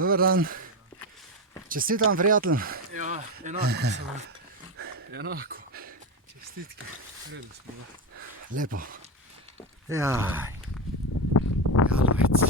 Dobar dan. Čestitam, prijatelj. Ja, enako sem. Enako. Čestitke. Redno smo. Lepo. Jaj. Jalovec.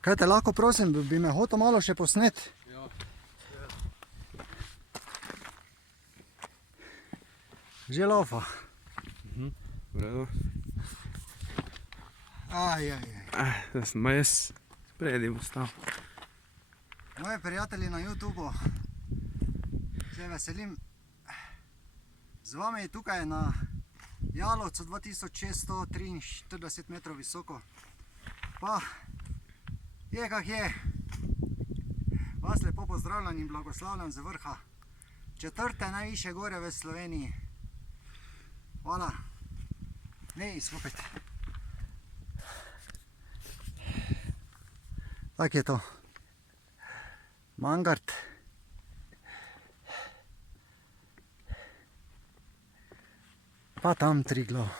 Kaj te lahko prosim, bi me hotel malo še posnet? Ja. Že laufa. V redu. Da sem jaz spredi postal. Moji prijatelji na YouTubeu, se veselim z vami tukaj na Jalovcu 2643 metrov visoko. Pa je kak je. Vas lepo pozdravljam in blagoslavljam z vrha 4. najvišje gore v Sloveniji. Hvala. Ne izkopite. Tak je to. Mangart. Pa tam Triglav.